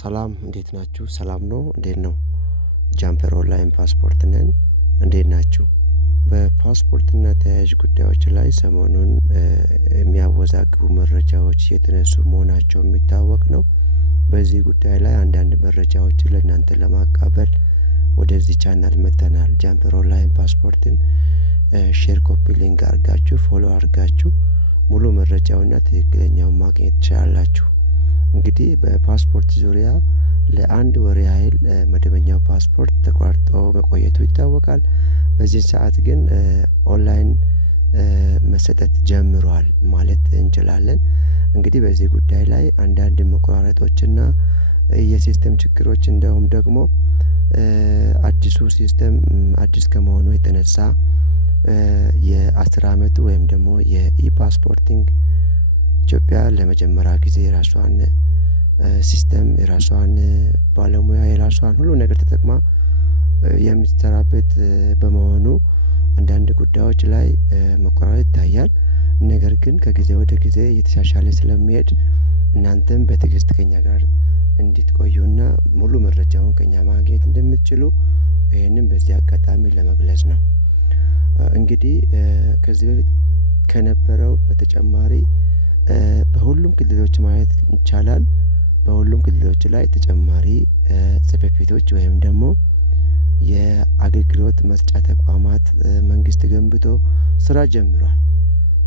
ሰላም እንዴት ናችሁ? ሰላም ነው? እንዴት ነው? ጃምፐር ኦንላይን ፓስፖርት ነን። እንዴት ናችሁ? በፓስፖርትና ተያያዥ ጉዳዮች ላይ ሰሞኑን የሚያወዛግቡ መረጃዎች የተነሱ መሆናቸው የሚታወቅ ነው። በዚህ ጉዳይ ላይ አንዳንድ መረጃዎችን ለእናንተ ለማቃበል ወደዚህ ቻናል መጥተናል። ጃምፐር ኦንላይን ፓስፖርትን ሼር ኮፒ ሊንክ አድርጋችሁ ፎሎ አድርጋችሁ ሙሉ መረጃውና ትክክለኛውን ማግኘት ትችላላችሁ። እንግዲህ በፓስፖርት ዙሪያ ለአንድ ወር ያህል መደበኛው ፓስፖርት ተቋርጦ መቆየቱ ይታወቃል። በዚህን ሰዓት ግን ኦንላይን መሰጠት ጀምሯል ማለት እንችላለን። እንግዲህ በዚህ ጉዳይ ላይ አንዳንድ መቆራረጦችና የሲስተም ችግሮች እንደውም ደግሞ አዲሱ ሲስተም አዲስ ከመሆኑ የተነሳ የ10 አመቱ ወይም ደግሞ የኢፓስፖርቲንግ ኢትዮጵያ ለመጀመሪያ ጊዜ የራሷን ሲስተም የራሷን ባለሙያ የራሷን ሁሉ ነገር ተጠቅማ የምትሰራበት በመሆኑ አንዳንድ ጉዳዮች ላይ መቆራረጥ ይታያል። ነገር ግን ከጊዜ ወደ ጊዜ እየተሻሻለ ስለሚሄድ እናንተም በትዕግስት ከኛ ጋር እንድትቆዩና ሙሉ መረጃውን ከኛ ማግኘት እንደምትችሉ ይህንን በዚህ አጋጣሚ ለመግለጽ ነው። እንግዲህ ከዚህ በፊት ከነበረው በተጨማሪ በሁሉም ክልሎች ማየት ይቻላል። በሁሉም ክልሎች ላይ ተጨማሪ ጽሕፈት ቤቶች ወይም ደግሞ የአገልግሎት መስጫ ተቋማት መንግስት ገንብቶ ስራ ጀምሯል።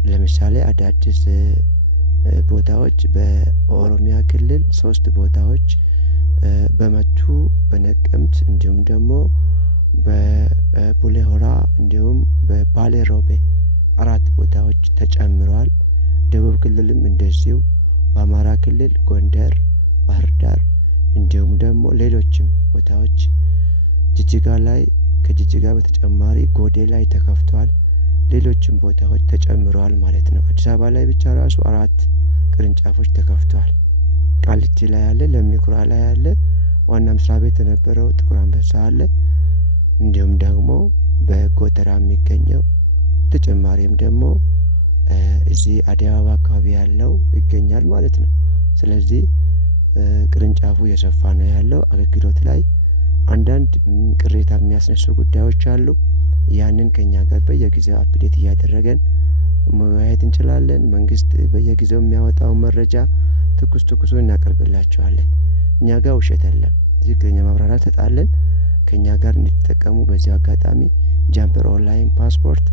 ለምሳሌ አዳዲስ ቦታዎች በኦሮሚያ ክልል 3 ቦታዎች በመቱ በነቀምት እንዲሁም ደግሞ በቡሌ ሆራ እንዲሁም በባሌ ሮቤ 4 ቦታዎች ተጨምረዋል። ደቡብ ክልልም እንደዚሁ በአማራ ክልል ጎንደር ባህር ዳር እንዲሁም ደግሞ ሌሎችም ቦታዎች ጅጅጋ ላይ ከጅጅጋ በተጨማሪ ጎዴ ላይ ተከፍቷል። ሌሎችም ቦታዎች ተጨምረዋል ማለት ነው። አዲስ አበባ ላይ ብቻ ራሱ 4 ቅርንጫፎች ተከፍተዋል። ቃሊቲ ላይ አለ፣ ለሚኩራ ላይ አለ፣ ዋና መስሪያ ቤት የነበረው ጥቁር አንበሳ አለ። እንዲሁም ደግሞ በጎተራ የሚገኘው ተጨማሪም ደግሞ እዚህ አዲስ አበባ አካባቢ ያለው ይገኛል ማለት ነው። ስለዚህ ቅርንጫፉ እየሰፋ ነው ያለው። አገልግሎት ላይ አንዳንድ ቅሬታ የሚያስነሱ ጉዳዮች አሉ። ያንን ከኛ ጋር በየጊዜው አፕዴት እያደረገን መወያየት እንችላለን። መንግስት በየጊዜው የሚያወጣውን መረጃ ትኩሱን እናቀርብላችኋለን። እኛ ጋር ውሸት የለም። ትክክለኛ ማብራሪያ እንሰጣለን። ከኛ ጋር እንድትጠቀሙ በዚሁ አጋጣሚ ጃምፐር ኦንላይን ፓስፖርት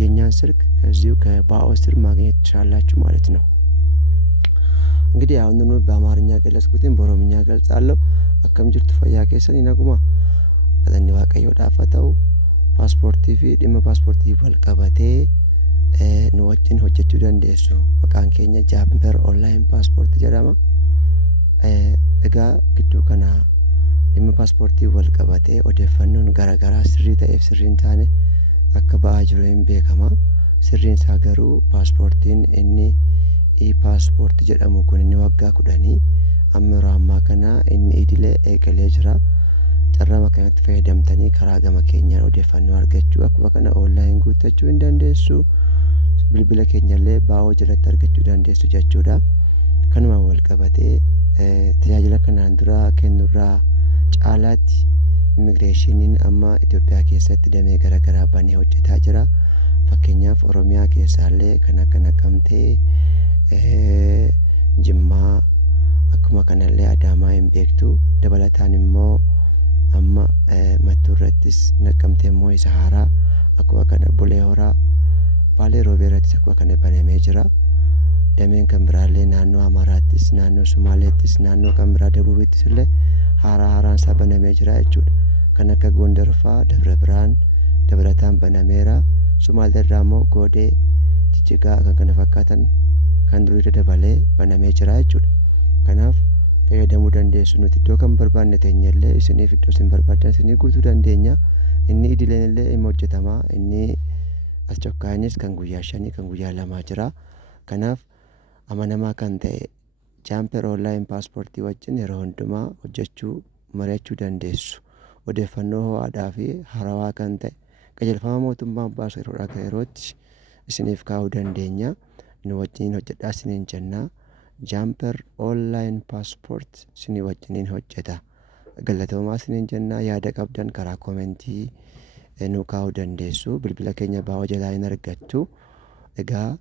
የእኛን ስልክ ከዚሁ ከባኦ ስር ማግኘት ትችላላችሁ ማለት ነው። እንግዲህ አሁኑኑ በአማርኛ ገለጽኩትን በኦሮምኛ ገልጻለሁ። አከም ጅርቱ ፈያ ኬሰን ይነጉማ ቀጠኒ ዋቀዮ ዳፈተው ፓስፖርtii fi dhimma paaspoortii wal qabatee nu wajjin hojjechuu dandeessu. Maqaan keenya Jaamper Online Passport jedhama. Egaa gidduu kana dhimma paaspoortii wal qabatee odeeffannoon garaagaraa sirrii ta'eef sirrii hin taane akka ba'aa jiru hin beekama. Sirriin isaa garuu paaspoortiin inni paaspoortii jedhamu kun inni waggaa 10 amma yeroo ammaa kana inni idilee eegalee jira. Carraa kanatti fayyadamtanii karaa gama keenyaan odeeffannoo argachuu akkuma kana onlaayin guuttachuu hin dandeessu. Bilbila keenyallee baa'oo jalatti argachuu dandeessu jechuudha. Kanumaan wal qabatee tajaajila kanaan dura kennurraa caalaatti immigireeshiniin amma Itoophiyaa keessatti damee garaagaraa banee hojjetaa jira. Fakkeenyaaf Oromiyaa keessaallee kan akka Naqamtee, Jimmaa akkuma kanallee Adaamaa hin beektu. Dabalataan immoo amma Mattuu irrattis Naqamtee immoo isa haaraa akkuma kana Bulee Horaa Baalee Roobee irrattis akkuma kana banamee jira. Dameen kan biraallee naannoo Amaaraattis naannoo Sumaaleettis naannoo kan biraa Dabuubittis illee haaraan isaa banamee jira jechuudha. Kan akka Gondar fa'aa Dabra Biraan dabalataan banameera. Sumaalee irraa immoo Goodee Jijjigaa kan kana fakkaatan kan durii dabalee banamee jira jechuudha. Kanaaf fayyadamuu dandeessu. Nuti iddoo kan barbaanne teenyallee isiniif iddoo isin barbaadan isinii guutuu dandeenya. Inni idileen illee ima hojjetamaa. Inni as chokkaanis kan guyyaa 5 kan guyyaa 2 jira. Kanaaf amanamaa kan ta'e Jaamper Online Passportii wajjin yeroo hundumaa hojjechuu mari'achuu dandeessu. Odeeffannoo ho'aadhaa fi haarawaa kan ta'e qajeelfama mootummaan baasu yerootti isiniif kaa'uu dandeenya. Nu wajjin hojjedhaa isiniin jenna. Jaamper Online Passport isinii wajjiniin hojjeta. Galatoomaa isiniin jenna. Yaada qabdan karaa komentii nu kaa'uu dandeessu. Bilbila keenya baawwa jalaa hin argattu. Egaa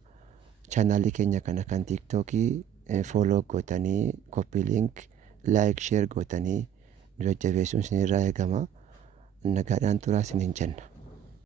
chaanaalii keenya kana kan tiiktookii fooloo gootanii koppii liink laayik sheer gootanii nu jajjabeessuun isinirraa eegama. Nagaadhaan turaa isiniin jenna.